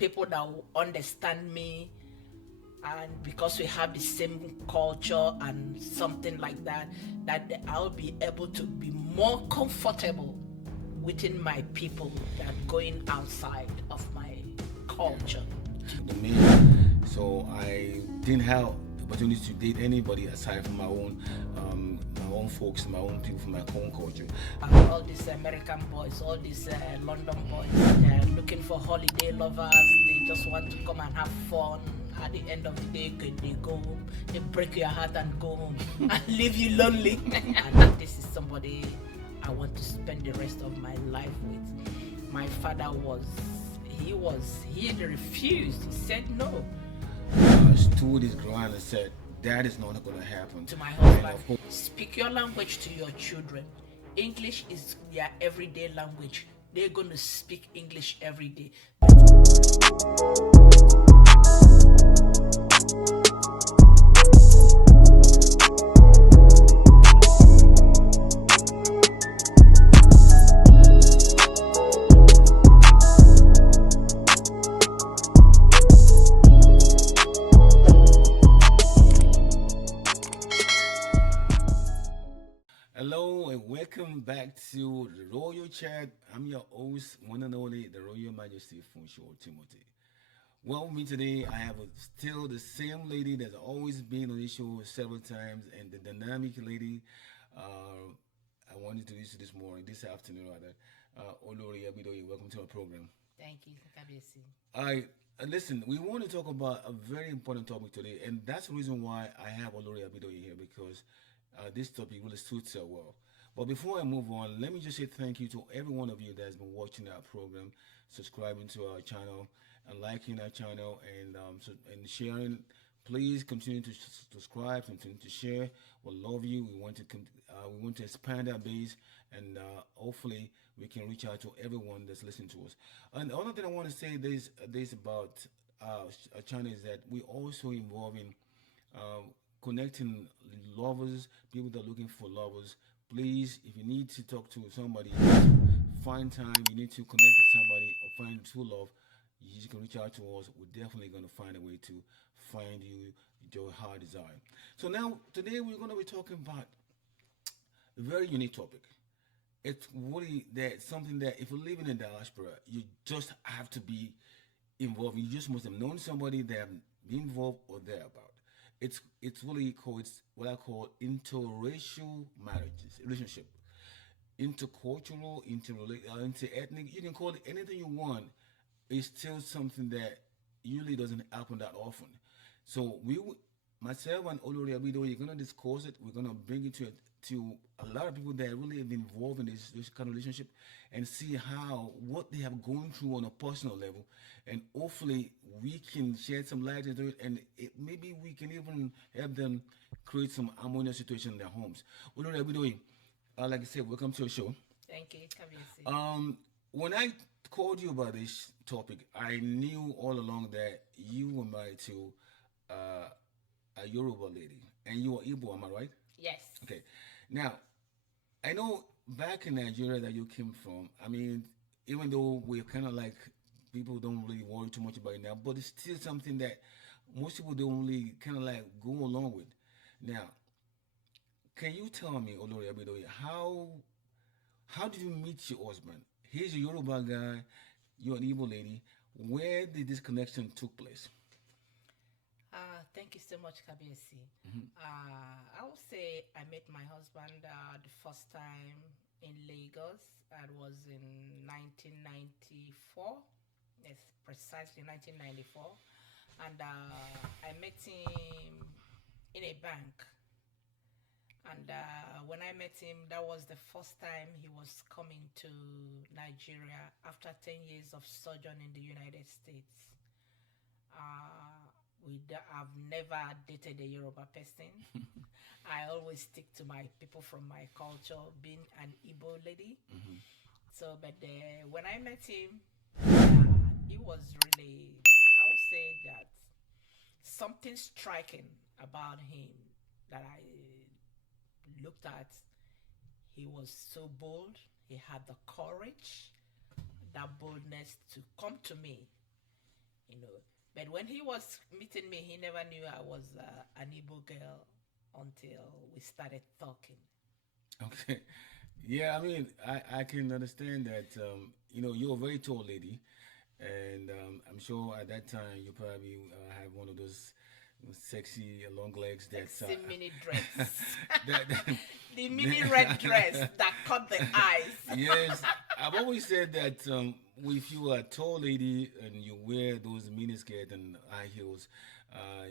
people that will understand me, and because we have the same culture and something like that, that I'll be able to be more comfortable within my people than going outside of my culture. The main. So I didn't have opportunity to date anybody aside from my own folks, my own people from my own culture. All these American boys, all these London boys, they're looking for holiday lovers. They just want to come and have fun. At the end of the day, they go home, they break your heart and go home and leave you lonely. And this is somebody I want to spend the rest of my life with. My father he refused. He said no. Stood his ground and said, that is not going to happen. To my And husband, of course, speak your language to your children. English is their everyday language. They're going to speak English every day. hello and welcome back to the Royal Chat. I'm your host, one and only, the Royal Majesty Funsho Timothy. Well, with me today, I have still the same lady that's always been on this show several times, and the dynamic lady. Uh, I wanted to introduce this morning, this afternoon rather. Olori Abidoye, welcome to our program. Thank you, Kabiyesi. I listen. We want to talk about a very important topic today, and that's the reason why I have Olori Abidoye here because this topic really suits her well. But before I move on, let me just say thank you to every one of you that has been watching our program, subscribing to our channel, and liking our channel, and sharing. Please continue to subscribe, continue to share. We love you. We want to expand our base, and hopefully we can reach out to everyone that's listening to us. And the other thing I want to say this about our channel is that we also involving uh, connecting lovers, people that are looking for lovers. Please, if you need to talk to somebody, find time, you need to connect with somebody or find true love, you just can reach out to us. We're definitely going to find a way to find you your heart desire. So now, today we're going to be talking about a very unique topic. It's really that something that if you live in a diaspora, you just have to be involved. You just must have known somebody that have been involved or thereabout. It's really called it's what I call interracial marriages, relationship, intercultural, interethnic. You can call it anything you want. It's still something that usually doesn't happen that often. So myself and Olori Abido, we're gonna discuss it. We're gonna bring it to a lot of people that really have been involved in this kind of relationship and see how what they have gone through on a personal level, and hopefully we can shed some light into it, and maybe we can even help them create some harmonious situation in their homes. Olori Abido, like I said, welcome to your show. Thank you, Kabiyesi. When I called you about this topic, I knew all along that you were married to uh, a Yoruba lady, and you are Igbo. Am I right? Yes. Okay. Now, I know back in Nigeria that you came from. I mean, even though we're kind of like people don't really worry too much about it now, but it's still something that most people don't really kind of like go along with. Now, can you tell me, Olori Abidoye, how did you meet your husband? He's a Yoruba guy, you're an Igbo lady. Where did this connection took place? Thank you so much, Kabiyesi. I would say I met my husband the first time in Lagos. It was in 1994. Yes, precisely 1994. And I met him in a bank. And when I met him, that was the first time he was coming to Nigeria after 10 years of sojourn in the United States. I've never dated a Yoruba person. I always stick to my people from my culture, being an Igbo lady. So, but when I met him, it was really, I would say that something striking about him that I looked at. He was so bold. He had the courage, that boldness to come to me you know. But when he was meeting me, he never knew I was an Igbo girl until we started talking. Okay. Yeah, I mean, I can understand that. You're a very tall lady, and I'm sure at that time you probably have one of those sexy long legs that Sexy mini dress. that The mini red dress that caught the eyes. yes, I've always said that if you are a tall lady and you wear those miniskirt and high heels,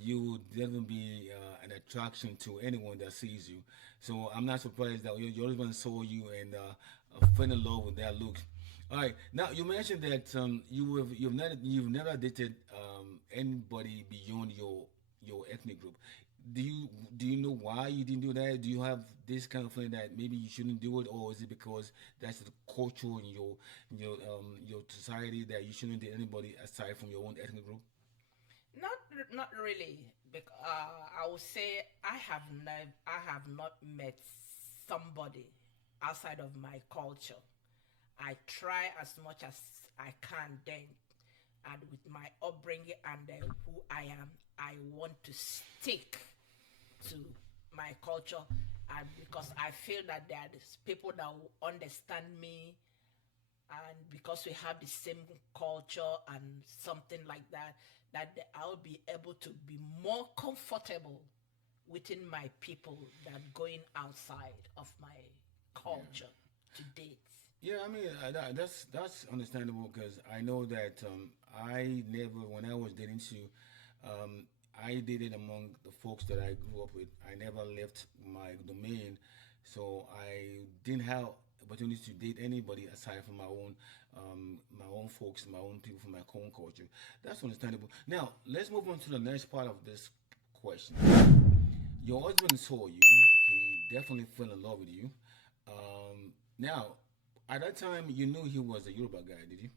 you would definitely be an attraction to anyone that sees you. So I'm not surprised that your husband saw you and fell in love with that look. All right, now you mentioned that you've never dated anybody beyond your ethnic group. Do you know why you didn't do that? Do you have this kind of feeling that maybe you shouldn't do it, or is it because that's the culture in your society that you shouldn't date anybody aside from your own ethnic group? Not really. Because I would say I have not met somebody outside of my culture. I try as much as I can then, and with my upbringing and who I am, I want to stick to my culture, and because I feel that there are people that will understand me, and because we have the same culture and something like that, I'll be able to be more comfortable within my people than going outside of my Yeah. culture to date. Yeah, I mean that's understandable because I know that I never, when I was dating you, um, I dated among the folks that I grew up with. I never left my domain, so I didn't have opportunity to date anybody aside from my own folks, my own people from my own culture. That's understandable. Now let's move on to the next part of this question. Your husband saw you. He definitely fell in love with you. Now, at that time, you knew he was a Yoruba guy, did you?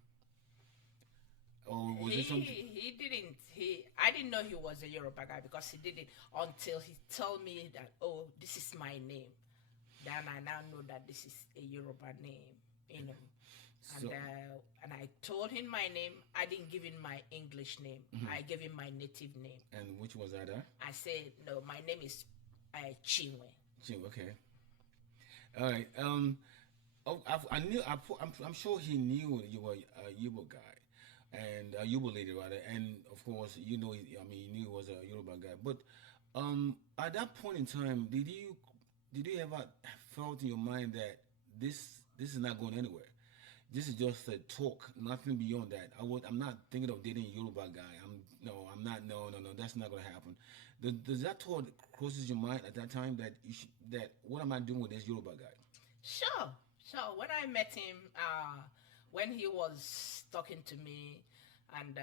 Or was it something? He didn't he I didn't know he was a Yoruba guy because he didn't until he told me that, oh, this is my name. Then I now know that this is a Yoruba name, you know. So, And I told him my name. I didn't give him my English name. I gave him my native name. and which was that? I said, no, my name is Chinwe. Okay. All right. I knew. I'm sure he knew you were a Yubo guy, and a Yubo lady rather, and of course, I mean, he knew he was a Yoruba guy. But at that point in time, did you ever felt in your mind that this is not going anywhere? This is just a talk, nothing beyond that. I'm not thinking of dating a Yoruba guy. I'm not. No, no, no. That's not gonna happen. Does that thought crosses your mind at that time that what am I doing with this Yoruba guy? Sure, sure. When I met him, when he was talking to me, and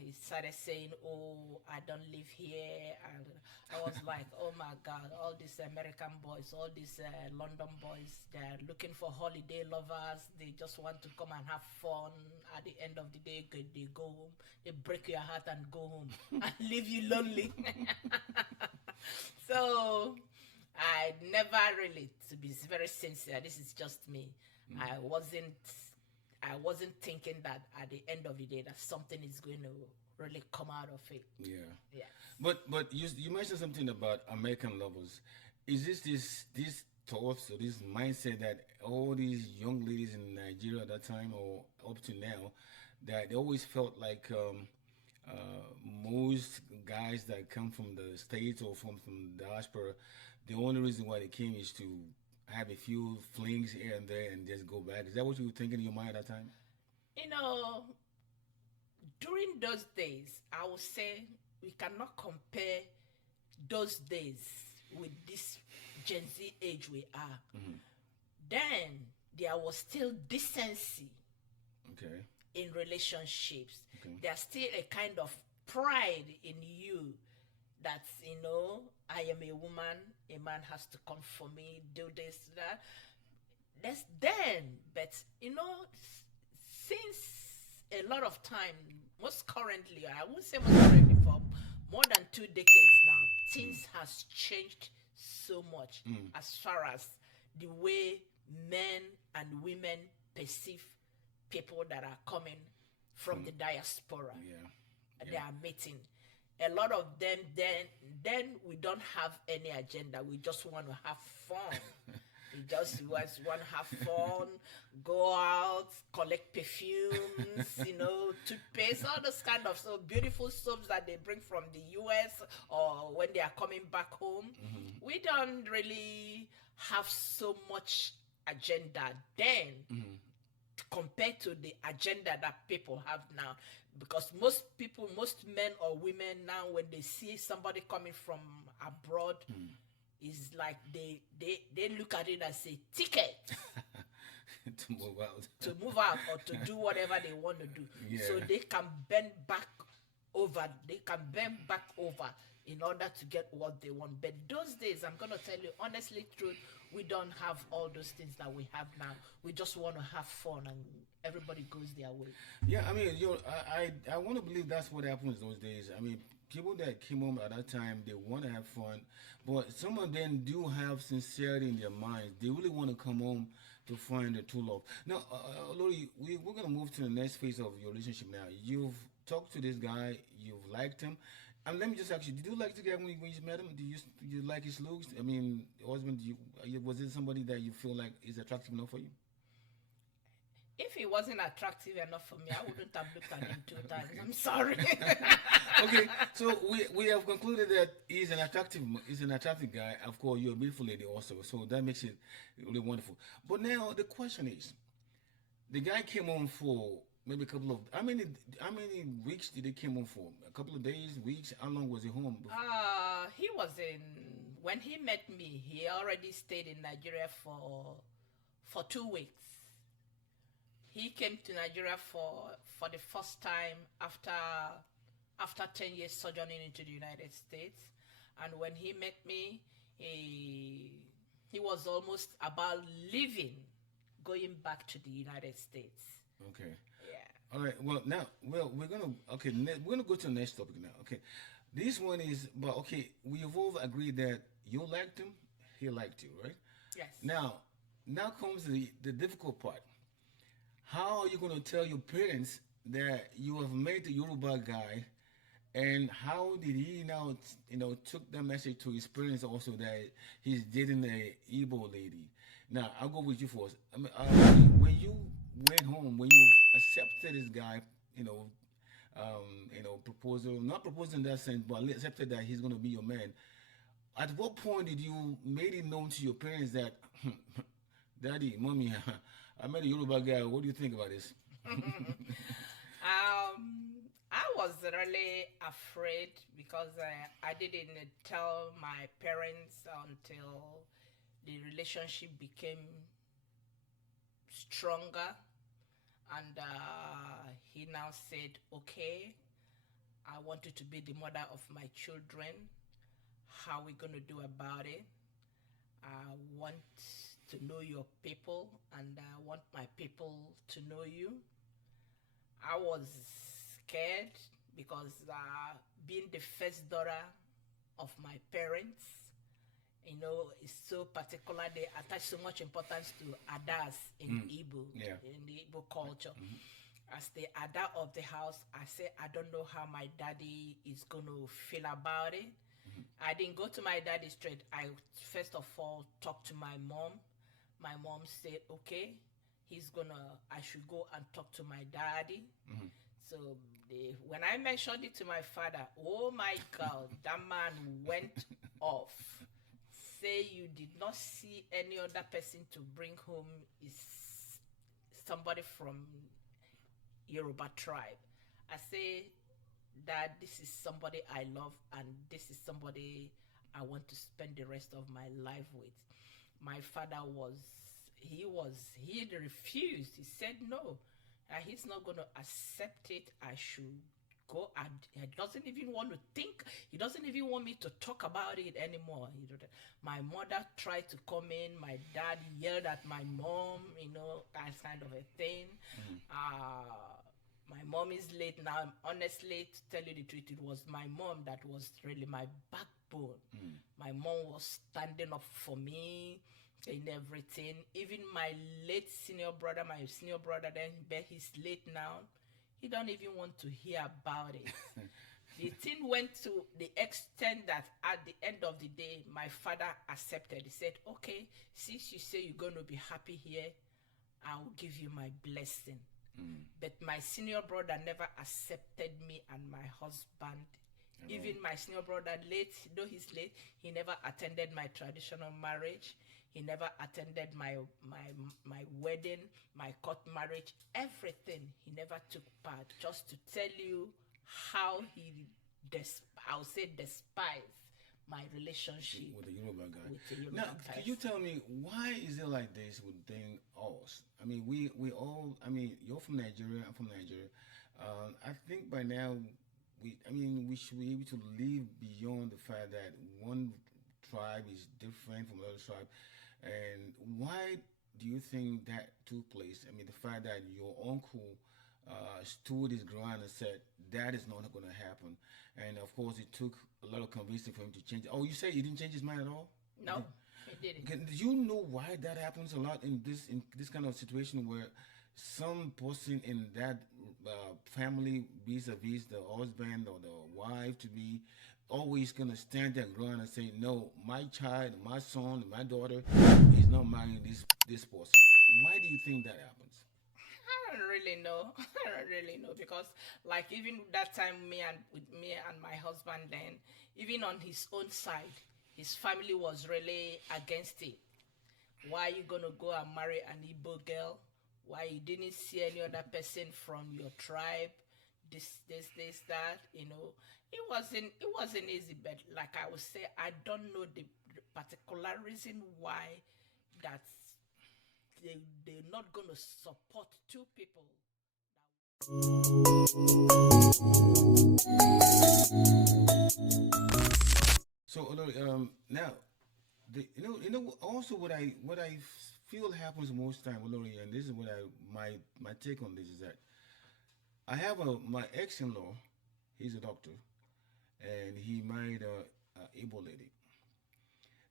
he started saying, "Oh, I don't live here," and I was like, "Oh my God! All these American boys, all these London boys, they're looking for holiday lovers. They just want to come and have fun. At the end of the day, they go home. They break your heart and go home and leave you lonely." So I never really, to be very sincere, this is just me. I wasn't I wasn't thinking that at the end of the day that something is going to really come out of it. Yeah. Yes. But you mentioned something about American lovers. Is this thoughts or this mindset that all these young ladies in Nigeria at that time or up to now that they always felt like most guys that come from the states or from the diaspora, the only reason why they came is to have a few flings here and there and just go back. Is that what you were thinking in your mind at that time? You know, during those days, I would say we cannot compare those days with this Gen Z age we are. Then there was still decency Okay. in relationships. Okay. There's still a kind of pride in you that, I am a woman, a man has to come for me, do this, that. That's then, but since a lot of time, most currently, I won't say most currently, for more than 2 decades now, things has changed so much as far as the way men and women perceive people that are coming from the diaspora. Yeah. Yeah. they are meeting. A lot of them then we don't have any agenda. We just want to have fun. We just want to have fun, go out, collect perfumes, toothpaste, all those kind of so beautiful soaps that they bring from the US or when they are coming back home. We don't really have so much agenda then compared to the agenda that people have now, because most men or women now, when they see somebody coming from abroad, is like they look at it as a ticket To move out. to move out or to do whatever they want to do. So Yeah. they can bend back over. They can bend back over in order to get what they want. But those days, I'm gonna tell you honestly, truth, we don't have all those things that we have now. We just want to have fun, and everybody goes their way. Yeah, I mean, I want to believe that's what happens those days. I mean, people that came home at that time, they want to have fun, but some of them do have sincerity in their minds. They really want to come home to find the true love. Now, Lori, we're going to move to the next phase of your relationship now. You've talked to this guy, you've liked him. And let me just ask you, did you like the guy when you met him? Do you like his looks? I mean, husband, was it somebody that you feel like is attractive enough for you? If he wasn't attractive enough for me, I wouldn't have looked at him 2 times. I'm sorry. Okay, so we have concluded that he's an attractive guy. Of course, you're a beautiful lady also, so that makes it really wonderful. But now the question is, the guy came home for maybe a couple of how many weeks did he came home for? A couple of days, weeks? How long was he home? He was in when he met me. He already stayed in Nigeria for 2 weeks. He came to Nigeria for the first time after 10 years sojourning into the United States, and when he met me, he was almost about leaving, going back to the United States. Okay. Yeah. All right. Well, now, we're gonna go to the next topic now. Okay, this one is, but okay, we have all agreed that you liked him, he liked you, right? Yes. Now comes the difficult part. How are you going to tell your parents that you have met the Yoruba guy, and how did he now, took that message to his parents also that he's dating a Igbo lady? Now, I'll go with you first. I mean, when you went home, when you accepted this guy, proposal, not proposal in that sense, but accepted that he's going to be your man. At what point did you made it known to your parents that, Daddy, Mommy, I met a Yoruba guy. What do you think about this? I was really afraid because I didn't tell my parents until the relationship became stronger, and he now said, "Okay, I want you to be the mother of my children. How we gonna do about it? I want to know your people, and I want my people to know you." I was scared because being the first daughter of my parents, is so particular. They attach so much importance to Adas in Igbo, Yeah. in the Igbo culture. As the Ada of the house, I say I don't know how my daddy is going to feel about it. I didn't go to my daddy straight. I first of all talked to my mom. My mom said, "Okay, I should go and talk to my daddy." So when I mentioned it to my father, oh my God, that man went off. Say you did not see any other person to bring home is somebody from Yoruba tribe. I say that this is somebody I love, and this is somebody I want to spend the rest of my life with. My father he refused. He said no, he's not going to accept it. I should go, and he doesn't even want to think. He doesn't even want me to talk about it anymore. My mother tried to come in. My dad yelled at my mom. That kind of a thing. My mom is late now. Honestly, to tell you the truth, it was my mom that was really my backbone. My mom was standing up for me in everything. Even my senior brother, then, but he's late now. he don't even want to hear about it. The thing went to the extent that at the end of the day, my father accepted. He said, okay, since you say you're going to be happy here, I will give you my blessing. But my senior brother never accepted me and my husband. Even my senior brother, late, though he's late, he never attended my traditional marriage. He never attended my wedding, my court marriage, everything. He never took part. Just to tell you how he, I'll say, despised my relationship with the Yoruba guy. with the Yoruba Now, person. can you tell me why is it like this within us? I mean, we all. I mean, you're from Nigeria. I'm from Nigeria. I think by now we should be able to live beyond the fact that one tribe is different from another tribe. And why do you think that took place? I mean, the fact that your uncle stood his ground and said that is not going to happen, and of course it took a lot of convincing for him to change. Oh, you say he didn't change his mind at all? No, he didn't. Do you know why that happens a lot in this kind of situation where some person in that family, vis-a-vis the husband or the wife, to be always gonna stand their ground and say, "No, my child, my son, my daughter is not marrying this person." Why do you think that happens? I don't really know. I don't really know because, like, even that time, me and my husband, then even on his own side, his family was really against it. Why you gonna go and marry an Igbo girl? Why you didn't see any other person from your tribe? This, that. It wasn't easy, but like I would say, I don't know the particular reason why that they're not gonna support two people. So, now, also what I feel happens most time, Olori, and this is what my take on this is that I have my ex-in-law. He's a doctor, and he married a Igbo lady.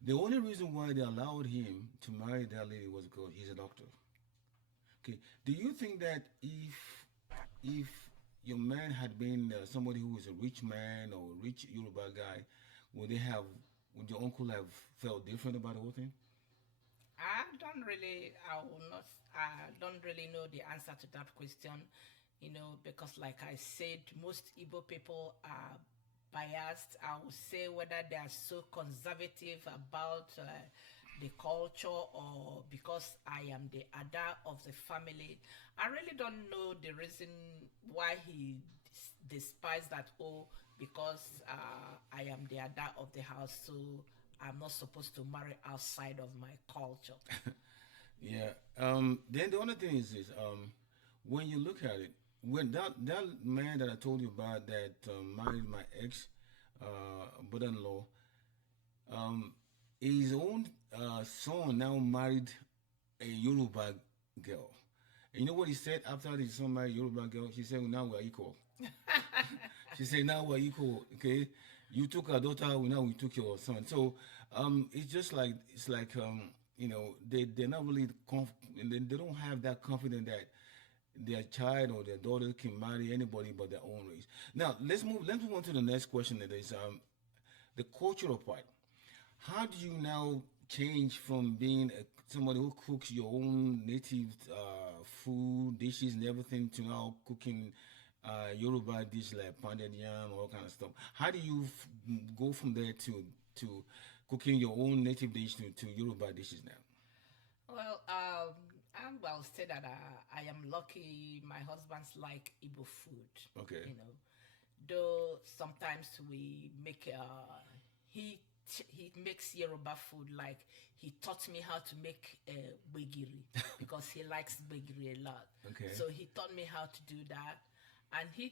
The only reason why they allowed him to marry that lady was because he's a doctor. Okay, do you think that if your man had been somebody who was a rich man or a rich Yoruba guy, would your uncle have felt different about the whole thing? I don't really know the answer to that question, because like I said, most Igbo people are biased. I would say whether they are so conservative about the culture or because I am the Ada of the family. I really don't know the reason why he despised that. Oh, because I am the Ada of the house, so I'm not supposed to marry outside of my culture. Yeah. Then the other thing is this: when you look at it, when that man that I told you about that married my ex brother-in-law, um, his own son now married a Yoruba girl. And you know what he said after his son married a Yoruba girl? She said, "Now we're equal." She said, "Now we're equal." Okay, you took our daughter, now we took your son. So it's just like they're not really and they don't have that confidence that their child or their daughter can marry anybody but their own race. Now let's move on to the next question. That is the cultural part. How do you now change from being somebody who cooks your own native food dishes and everything to now cooking Yoruba dish like pounded yam, all kind of stuff? How do you go from there to cooking your own native dish to Yoruba dishes now? Well, I'll say that I am lucky. My husband's like Igbo food. Okay. Though sometimes we make he makes Yoruba food. Like he taught me how to make begiri because he likes begiri a lot. Okay. So he taught me how to do that, and he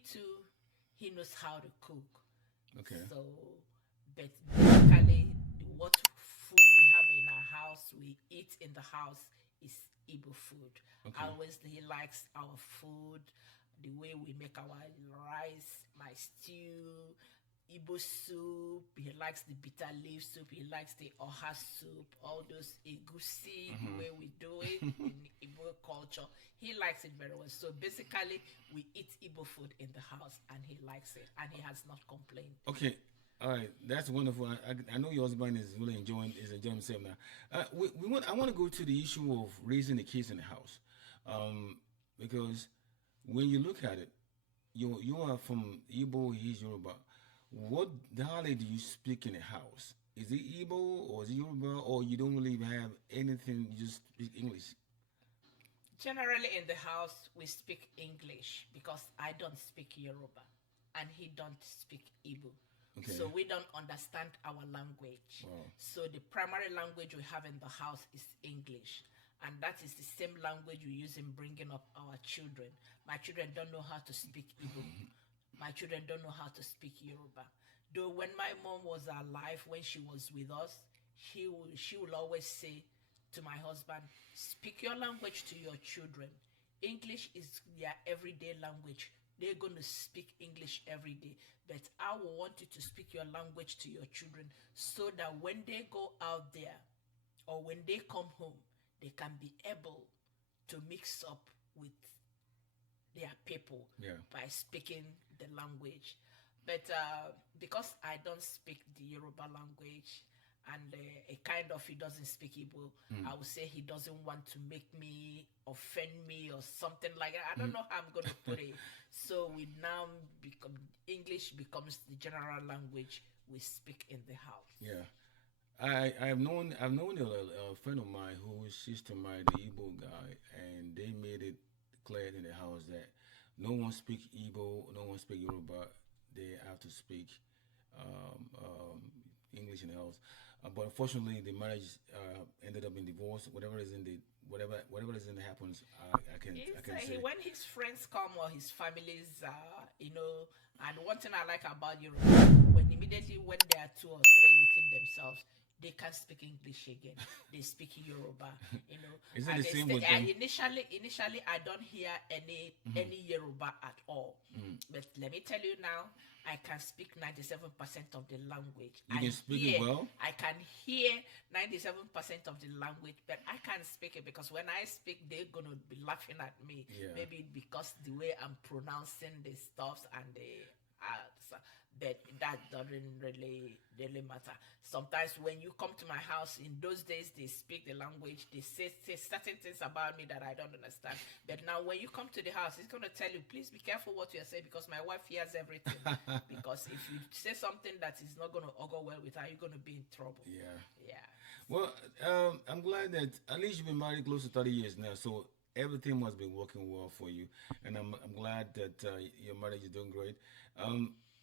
knows how to cook. Okay. So, but basically, what food we have in our house, we eat in the house is Igbo food. Okay. Always he likes our food, the way we make our rice, my stew, Igbo soup. He likes the bitter leaf soup. He likes the oha soup. All those egusi, the way we do it in Igbo culture. He likes it very well. So basically, we eat Igbo food in the house, and he likes it, and he has not complained. Okay. All right, that's wonderful. I know your husband is really enjoying himself now. I want to go to the issue of raising the kids in the house, because when you look at it, you are from Igbo, he's Yoruba. What dialect do you speak in the house? Is it Igbo or is it Yoruba, or you don't really have anything? You just speak English. Generally, in the house, we speak English because I don't speak Yoruba, and he don't speak Igbo. Okay. So we don't understand our language. Wow. So the primary language we have in the house is English. And that is the same language we use in bringing up our children. My children don't know how to speak Igbo. My children don't know how to speak Yoruba. Though when my mom was alive, when she was with us, she will always say to my husband, speak your language to your children. English is their everyday language. They're going to speak English every day. But I will want you to speak your language to your children so that when they go out there or when they come home, they can be able to mix up with their people by speaking the language. But because I don't speak the Yoruba language, and he doesn't speak Igbo, I would say he doesn't want to make me offend me or something like that. I don't know how I'm going to put it. So we now become English becomes the general language we speak in the house. Yeah. I've known a friend of mine whose sister married the Igbo guy, and they made it clear in the house that no one speak Igbo, no one speak Yoruba. They have to speak um, um, English in the house. But unfortunately, the marriage ended up in divorce. Whatever is in the happens, I can say. When his friends come or his families, and one thing I like about Yoruba, when there are two or three within themselves, they can't speak English again. They speak Yoruba, Is it And the same with them? initially, I don't hear any Yoruba at all. But let me tell you now, I can speak 97% of the language. You can speak it well? I can hear 97% of the language, but I can't speak it because when I speak, they're gonna be laughing at me. Yeah. Maybe because the way I'm pronouncing the stuffs and the but that doesn't really matter. Sometimes when you come to my house, in those days they speak the language, they say certain things about me that I don't understand. But now when you come to the house, it's gonna tell you, please be careful what you're saying because my wife hears everything. Because if you say something that is not gonna augur well with her, you're gonna be in trouble. Yeah. Yeah. Well, I'm glad that at least you've been married close to 30 years now, so everything must be working well for you, and I'm glad that your marriage is doing great.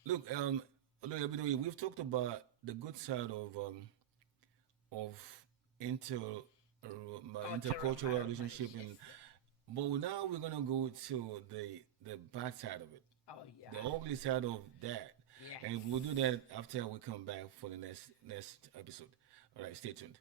Look, look, we've talked about the good side of inter intercultural relationship, and but now we're gonna go to the bad side of it, Oh yeah. the ugly side of that, Yes. and we'll do that after we come back for the next episode. All right, stay tuned.